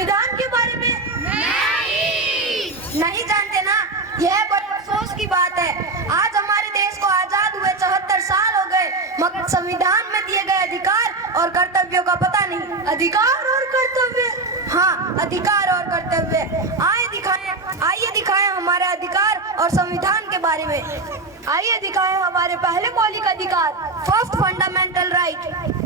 संविधान के बारे में नहीं जानते ना? यह बड़े अफसोस की बात है। आज हमारे देश को आजाद हुए 74 साल हो गए, मगर संविधान में दिए गए अधिकार और कर्तव्यों का पता नहीं। अधिकार और कर्तव्य? हाँ, अधिकार और कर्तव्य। आइए दिखाएं हमारे अधिकार और संविधान के बारे में। आइए दिखाएं हमारे पहले मौलिक अधिकार, फर्स्ट फंडामेंटल राइट।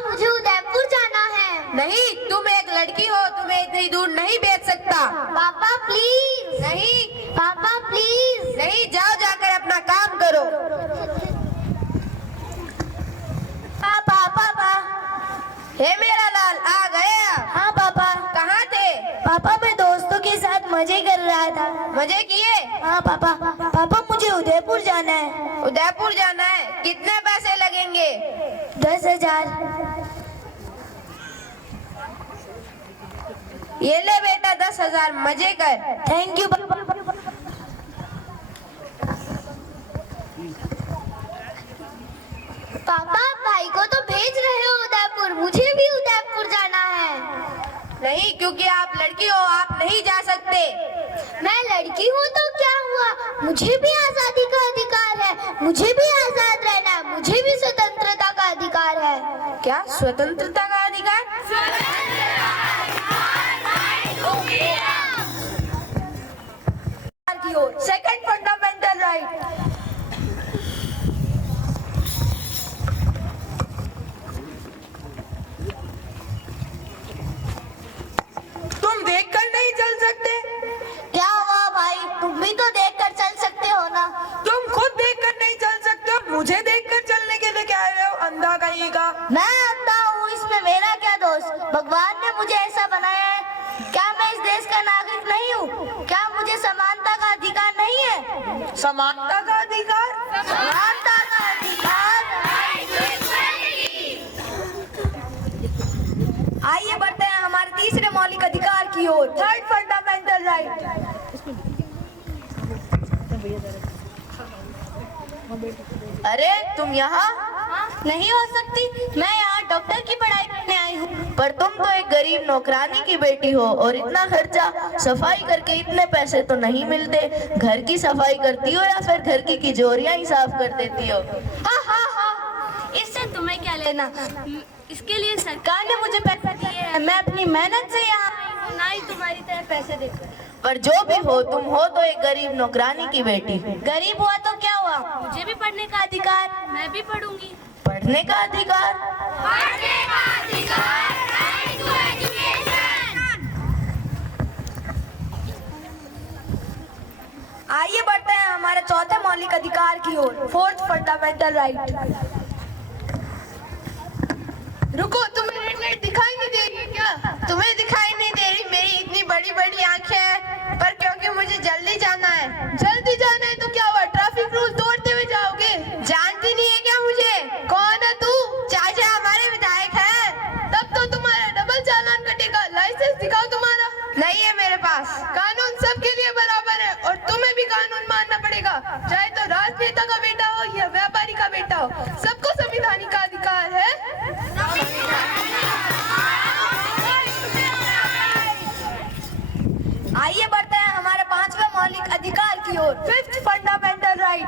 मुझे उदयपुर जाना है। नहीं, तुम एक लड़की हो, तुम्हें इतनी दूर नहीं भेज सकता। पापा प्लीज। नहीं पापा प्लीज। नहीं, जाओ जाकर अपना काम करो। पापा हे मेरा लाल, आ गया? हाँ पापा। कहाँ थे? पापा मैं दोस्तों के साथ मजे कर रहा था। मजे किए? हाँ पापा मुझे उदयपुर जाना है। उदयपुर जाना है? कितने पैसे लगेंगे? 10,000। ये ले बेटा 10,000, मजे कर। थैंक यू पापा। पापा भाई को तो भेज रहे हो उदयपुर, मुझे भी उदयपुर जाना है। नहीं, क्योंकि आप लड़की हो, आप नहीं जा सकते। मैं लड़की हूँ तो क्या हुआ, मुझे भी आजादी का अधिकार है, मुझे भी आजाद रहना है, मुझे भी स्वतंत्रता का अधिकार है। क्या स्वतंत्रता का अधिकार? Second fundamental right. तुम देखकर नहीं चल सकते? क्या हुआ भाई, तुम भी तो देखकर चल सकते हो ना। तुम खुद देखकर नहीं चल सकते हो, मुझे देखकर चलने के लिए क्या रहे हो, अंधा कहीं का। मैं अंधा हूँ, इसमें मेरा क्या दोष? भगवान ने मुझे ऐसा बनाया है। क्या मैं इस देश का नागरिक नहीं हूँ? क्या मुझे समानता का अधिकार नहीं है? समानता का अधिकार? समानता का अधिकार। आइए बढ़ते हैं हमारे तीसरे मौलिक अधिकार की ओर, थर्ड फंडामेंटल राइट। अरे तुम यहाँ? नहीं हो सकती, मैं यहाँ डॉक्टर की पढ़ाई करने आई हूँ। पर तुम तो एक गरीब नौकरानी की बेटी हो, और इतना खर्चा, सफाई करके इतने पैसे तो नहीं मिलते। घर की सफाई करती हो या फिर घर की तिजोरियां ही साफ कर देती हो? हाँ, इससे तुम्हें क्या लेना? इसके लिए सरकार ने मुझे पैसा दिए है, मैं अपनी मेहनत से यहाँ आई हूँ, ना ही तुम्हारी तरह पैसे देकर। पर जो भी हो, तुम हो तो एक गरीब नौकरानी की बेटी। गरीब हुआ तो क्या हुआ, मुझे भी पढ़ने का अधिकार, मैं भी पढ़ूंगी। पढ़ने का अधिकार? पढ़ने का अधिकार, राइट टू एजुकेशन। आइए बढ़ते हैं हमारे चौथे मौलिक अधिकार की ओर, फोर्थ फंडामेंटल राइट। रुको, तुम्हें रेड लाइट दिखाई नहीं दे रही क्या? तुम्हें दिखाई नहीं दे रही? मेरी इतनी बड़ी बड़ी आंखें हैं, पर क्योंकि मुझे जल्दी जाना है। जल्दी जाना है तो क्या हुआ, ट्रैफिक रूल तोड़ते हुए जाओगे? जानती नहीं है क्या मुझे? कौन है तू? चाचा हमारे विधायक है। तब तो तुम्हारा डबल चालान कटेगा। लाइसेंस दिखाओ तुम्हारा। नहीं है मेरे पास। कानून सबके लिए बराबर है, और तुम्हें भी कानून मानना पड़ेगा, चाहे तो राजनेता का बेटा हो या व्यापारी का बेटा हो। सबको संविधानिक का अधिकार है। आइए बढ़ते हैं हमारे पांचवें मौलिक अधिकार की ओर, फिफ्थ फंडामेंटल राइट।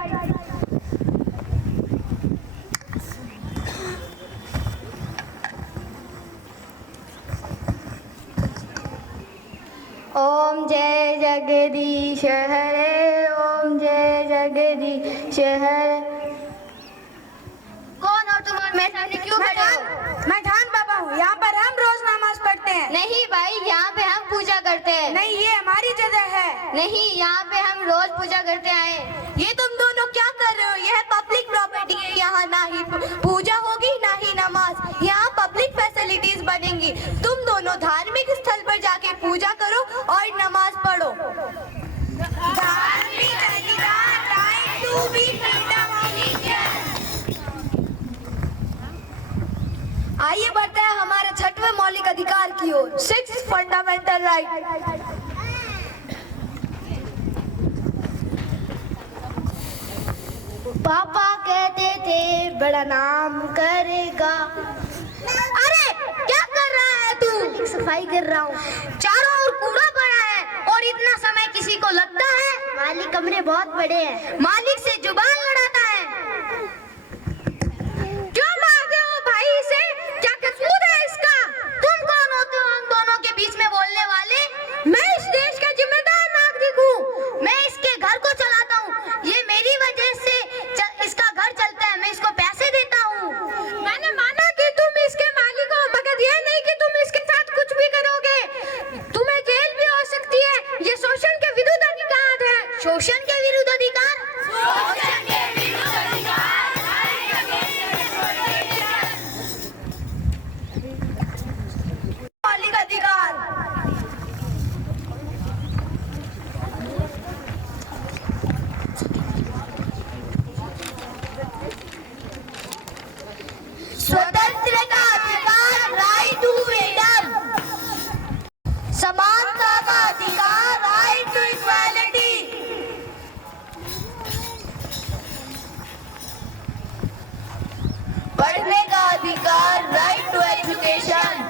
ओम जय जगदीश हरे, ओम जय जगदीश हरे। कौन हो तुम और मेरे सामने क्यों खड़े हो? मैं खान बाबा हूँ, यहाँ पर हम रोज नमाज पढ़ते हैं। नहीं भाई, यहाँ पे हम पूजा करते हैं। नहीं, ये हमारी जगह है। नहीं, यहाँ पे हम रोज पूजा करते आए। ये तुम दोनों क्या कर रहे हो? यह पब्लिक प्रॉपर्टी है, यहाँ ना ही पूजा होगी ना ही नमाज। यहाँ पब्लिक फैसिलिटीज बनेंगी। तुम दोनों धार्मिक स्थल पर जाके पूजा करो और नमाज पढ़ो। धार्मिक अधिकार, right to be freedom of religion. आइए बढ़ते हैं हमारे छठवें मौलिक अधिकार की ओर, सिक्स्थ फंडामेंटल राइट। पापा कहते थे बड़ा नाम करेगा। अरे क्या कर रहा है तू? मालिक सफाई कर रहा हूँ। चारों ओर कूड़ा पड़ा है और इतना समय किसी को लगता है? मालिक कमरे बहुत बड़े हैं। मालिक से जुबान लड़ाता है। क्यों मारते हो भाई इसे? क्या कसूर है इसका? तुम कौन होते हो हम दोनों के बीच में बोलने वाले? मैं इस देश का जिम्मेदार नागरिक हूँ। मैं इसके घर को चलाता हूँ। ये मेरी वजह से इसका घर चलता है। मैं इसको पैसे देता हूँ। मैंने माना कि तुम इसके मालिक हो, मगर ये नहीं कि तुम इसके साथ कुछ भी करोगे। तुम्हें जेल भी हो सकती है। ये शोषण के विरुद्ध अधिकार है। शोषण के विरुद्ध अधिकार? शोषण के विरुद्ध अधिकार। मौलिक अधिकार। स्वतंत्र का अधिकार, राइट टू फ्रीडम। समानता का अधिकार, राइट टू इक्वालिटी। पढ़ने का अधिकार, राइट टू एजुकेशन।